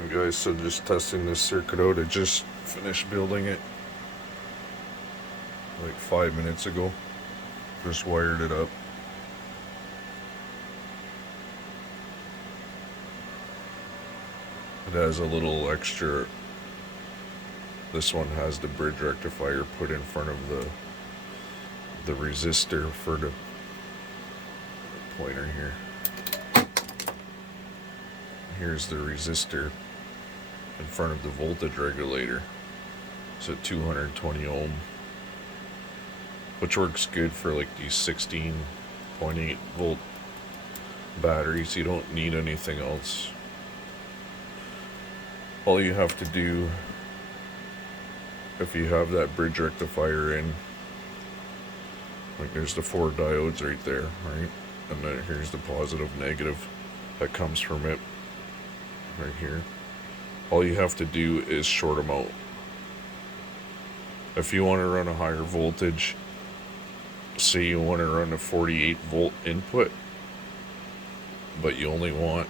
Hey guys, so just testing this circuit out. I just finished building it like 5 minutes ago. Just wired it up. It has a little extra. This one has the bridge rectifier put in front of the resistor for the pointer here. Here's the resistor in front of the voltage regulator. It's a 220 ohm, which works good for like these 16.8 volt batteries. You don't need anything else. All you have to do, if you have that bridge rectifier in, like there's the 4 diodes right there, right? And then here's the positive, negative that comes from it right here. All you have to do is short them out. If you want to run a higher voltage, say you want to run a 48 volt input, but you only want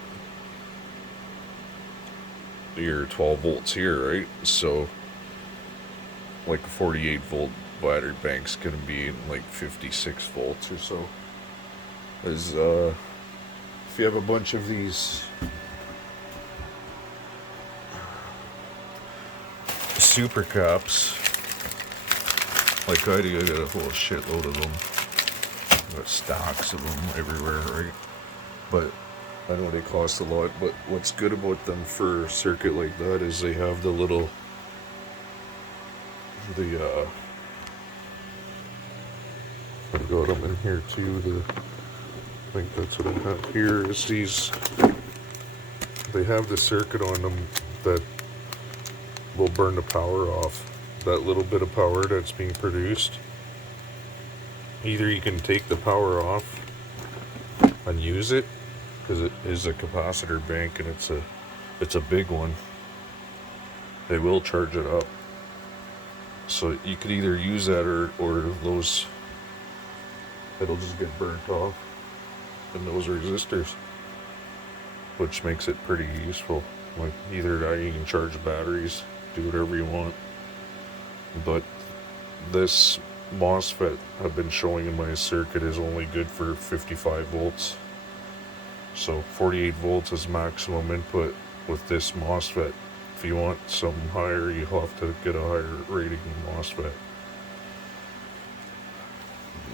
your 12 volts here, right? So like a 48 volt battery bank's gonna be like 56 volts or so. Is if you have a bunch of these super caps, like I do, I got a whole shitload of them. I got stocks of them everywhere, right? But I know they cost a lot, but what's good about them for a circuit like that is they have the little, I got them in here too, I think that's what I have here, is these, they have the circuit on them that will burn the power off. That little bit of power that's being produced, either you can take the power off and use it, because it is a capacitor bank and it's a big one. They will charge it up. So you could either use that or those, it'll just get burnt off in those resistors, which makes it pretty useful. Like either that, you can charge batteries, do whatever you want. But this MOSFET I've been showing in my circuit is only good for 55 volts. So 48 volts is maximum input with this MOSFET. If you want something higher, you have to get a higher rating MOSFET.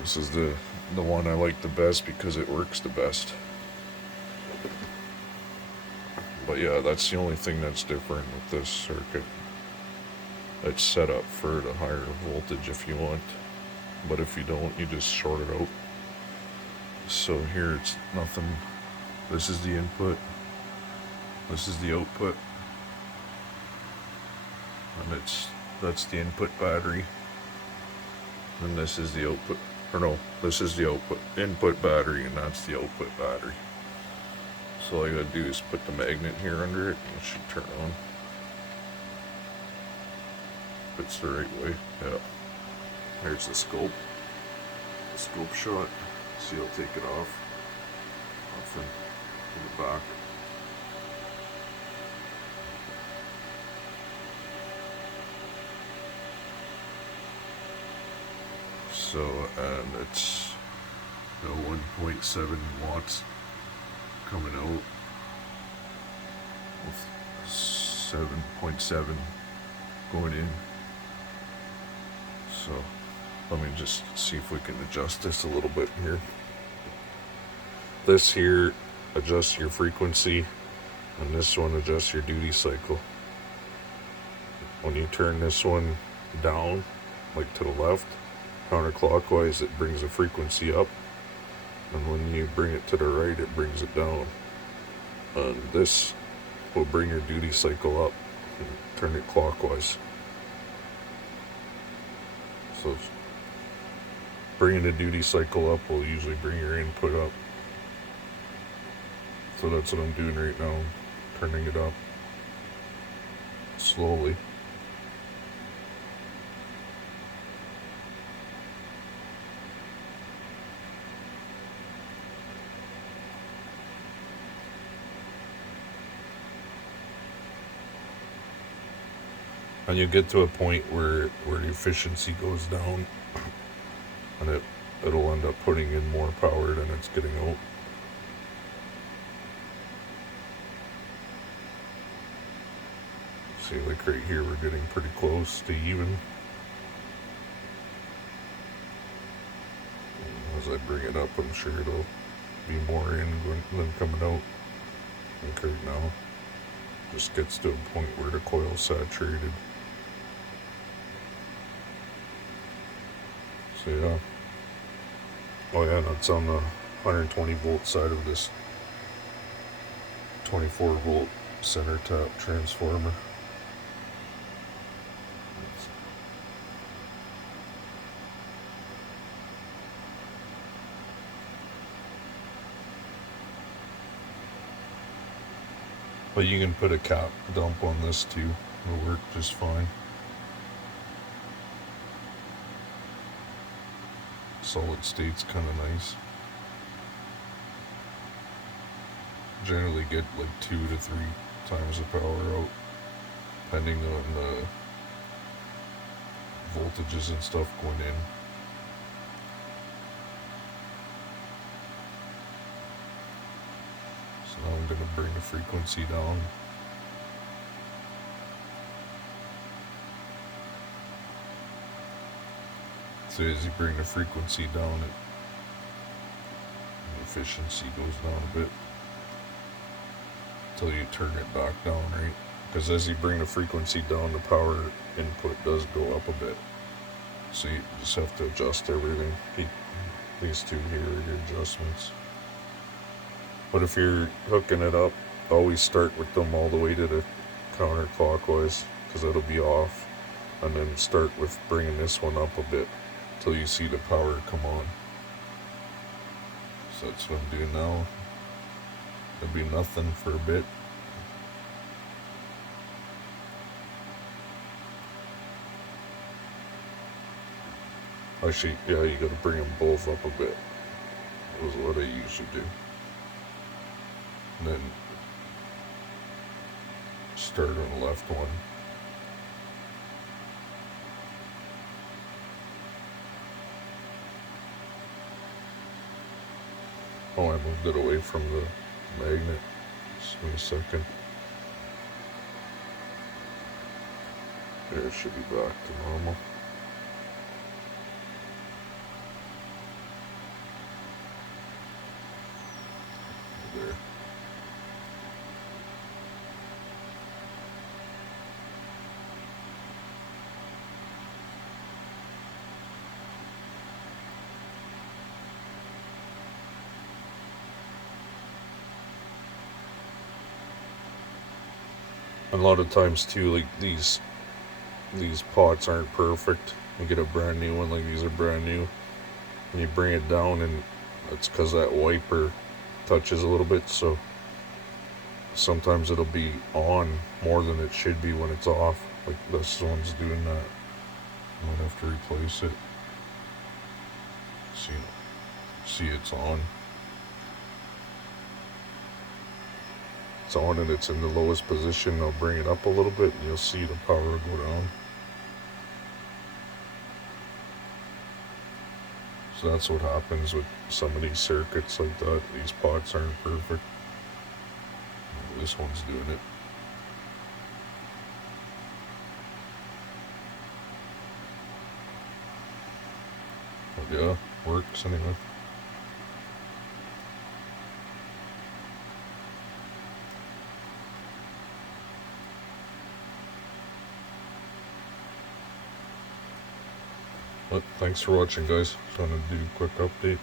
This is the one I like the best because it works the best. But yeah, that's the only thing that's different with this circuit. It's set up for the higher voltage if you want, but if you don't, you just short it out. So here it's nothing. This is the input, this is the output, and that's the input battery, and this is the output, or no, this is the input battery, and that's the output battery. So all I gotta do is put the magnet here under it, and it should turn on. If it's the right way, yeah. There's the scope shot. See, I'll take it off and put it back. So, and it's 1.7 watts coming out with 7.7 going in. So let me just see if we can adjust this a little bit here. This here adjusts your frequency, and this one adjusts your duty cycle. When you turn this one down, like to the left, counterclockwise, it brings the frequency up, and when you bring it to the right, it brings it down. And this will bring your duty cycle up and turn it clockwise. So bringing the duty cycle up will usually bring your input up. So that's what I'm doing right now, turning it up slowly. And you get to a point where the efficiency goes down, and it'll end up putting in more power than it's getting out. See, like right here, we're getting pretty close to even. As I bring it up, I'm sure it'll be more in than coming out. Like right now, just gets to a point where the coil's saturated. So yeah. Oh yeah, that's on the 120 volt side of this 24 volt center tap transformer. But you can put a cap dump on this too. It'll work just fine. Solid state's kind of nice. Generally get like 2 to 3 times the power out, depending on the voltages and stuff going in. So now I'm going to bring the frequency down. So as you bring the frequency down, the efficiency goes down a bit until you turn it back down, right? Because as you bring the frequency down, the power input does go up a bit. So you just have to adjust everything. These two here are your adjustments. But if you're hooking it up, always start with them all the way to the counterclockwise, because that'll be off. And then start with bringing this one up a bit until you see the power come on. So that's what I'm doing now. It'll be nothing for a bit. Actually, yeah, you gotta bring them both up a bit. That was what I usually do. And then start on the left one. Oh, I moved it away from the magnet. Just in a second. There, it should be back to normal. There. A lot of times too, like these pots aren't perfect. You get a brand new one, like these are brand new, and you bring it down, and it's because that wiper touches a little bit, so sometimes it'll be on more than it should be when it's off. Like this one's doing that. I might have to replace it. See, it's on. It's on and it's in the lowest position. I'll bring it up a little bit and you'll see the power go down. So that's what happens with some of these circuits like that. These pots aren't perfect. This one's doing it. But yeah, works anyway. But thanks for watching, guys. Just wanted to do a quick update.